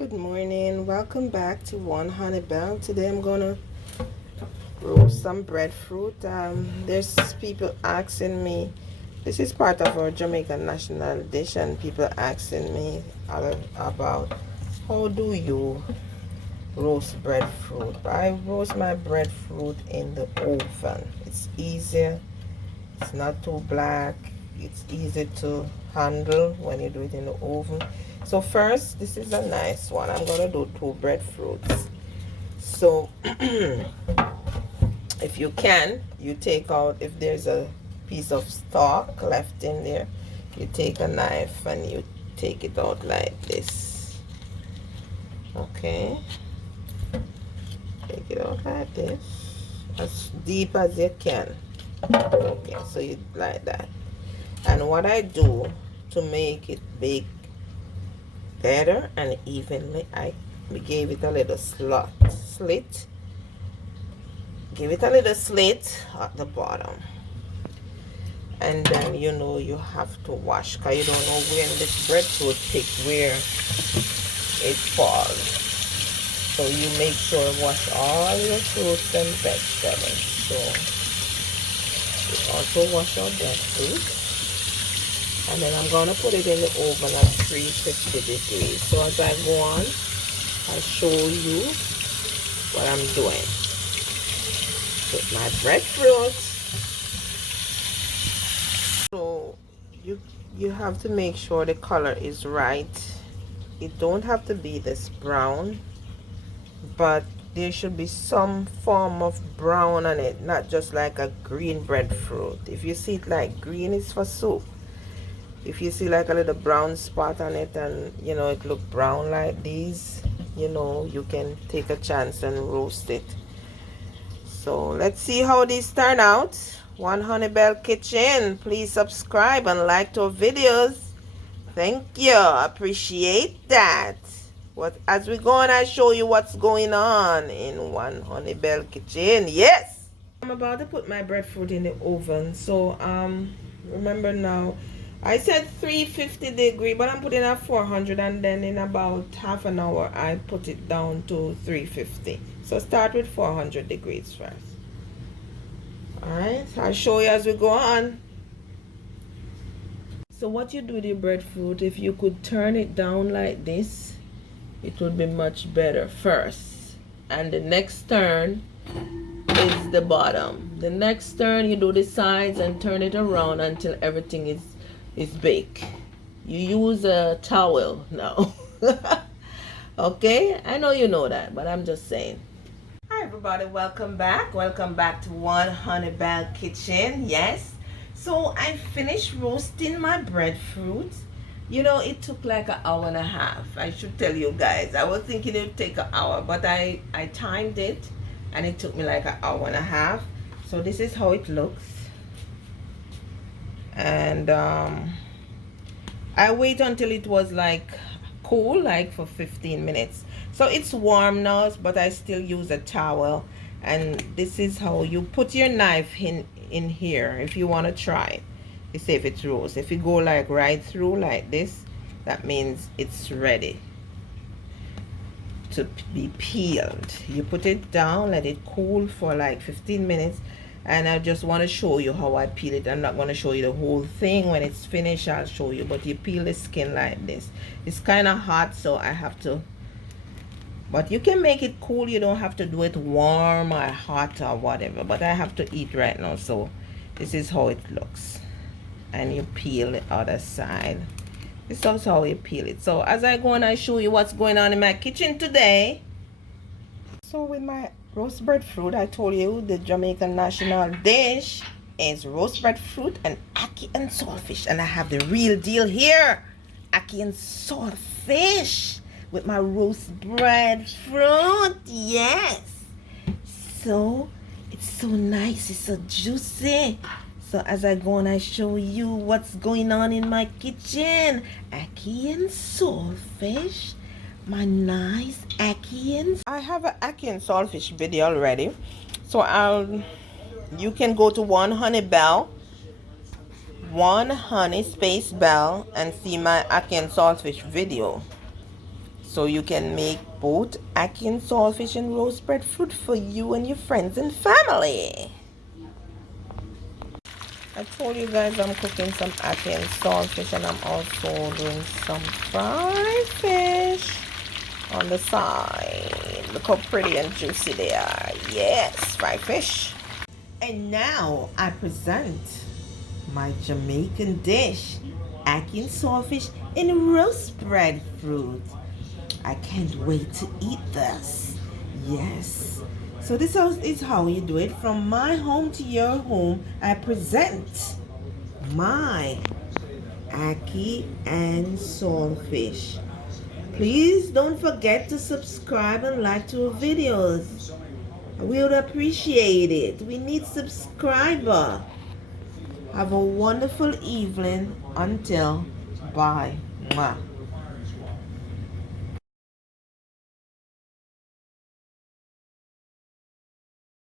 Good morning, welcome back to One Honey Bell. Today I'm gonna roast some breadfruit. There's people asking me, this is part of our Jamaican national dish, and people asking me about how do you roast breadfruit. I roast my breadfruit in the oven. It's easier, it's not too black, it's easy to handle when you do it in the oven. So first, this is a nice one. I'm gonna do 2 breadfruits. So if you can, you take out, if there's a piece of stalk left in there, you take a knife and you take it out like this. Okay, take it out like this, as deep as you can. Okay, so you like that. And what I do to make it bake better and evenly, I gave it a little slit. Give it a little slit at the bottom, and then you have to wash, because you don't know when this breadfruit pick where it falls. So you make sure wash all your fruits and vegetables. So you also wash your breadfruit. And then I'm gonna put it in the oven at 350 degrees. So as I go on, I'll show you what I'm doing with my breadfruit. So you have to make sure the color is right. It don't have to be this brown, but there should be some form of brown on it, not just like a green breadfruit. If you see it like green, it's for soup. If you see like a little brown spot on it and it look brown like these, you can take a chance and roast it. So let's see how these turn out. One Honey Bell Kitchen, please subscribe and like our videos. Thank you, appreciate that. As we go on, I show you what's going on in One Honey Bell Kitchen. Yes, I'm about to put my breadfruit in the oven. So remember now, I said 350 degree, but I'm putting at 400, and then in about half an hour I put it down to 350. So start with 400 degrees first. Alright, I'll show you as we go on. So what you do with your breadfruit, if you could turn it down like this, it would be much better first. And the next turn is the bottom. The next turn you do the sides and turn it around until everything is baked. You use a towel now. Okay, I know you know that, but I'm just saying. Hi everybody, welcome back to One Honey Bell Kitchen. Yes, so I finished roasting my breadfruit. It took like an hour and a half. I should tell you guys, I was thinking it would take an hour, but I timed it and it took me like an hour and a half. So this is how it looks. And I wait until it was like cool, like for 15 minutes. So it's warm now, but I still use a towel. And this is how you put your knife in here if you want to try it. You see if it's roast. If you go like right through like this, that means it's ready to be peeled. You put it down, let it cool for like 15 minutes. And I just want to show you how I peel it. I'm not going to show you the whole thing. When it's finished, I'll show you. But you peel the skin like this. It's kind of hot, so I have to. But you can make it cool. You don't have to do it warm or hot or whatever. But I have to eat right now, so this is how it looks. And you peel the other side. This is also how you peel it. So as I go on, I show you what's going on in my kitchen today. So with my roast breadfruit, I told you the Jamaican national dish is roast breadfruit and ackee and saltfish. And I have the real deal here, ackee and saltfish with my roast breadfruit. Yes. So it's so nice, it's so juicy. So as I go on, I show you what's going on in my kitchen. Ackee and saltfish. My nice ackee and I have an ackee and saltfish video already, so you can go to One Honey space bell and see my ackee and saltfish video. So you can make both ackee and saltfish and roast breadfruit for you and your friends and family. I told you guys I'm cooking some ackee and saltfish, and I'm also doing some fried fish on the side. Look how pretty and juicy they are. Yes, fried fish. And now I present my Jamaican dish, ackee and saltfish and roast breadfruit. I can't wait to eat this. Yes. So this is how you do it. From my home to your home, I present my ackee and saltfish. Please don't forget to subscribe and like to our videos. We would appreciate it. We need subscriber. Have a wonderful evening. Until bye. Mwah.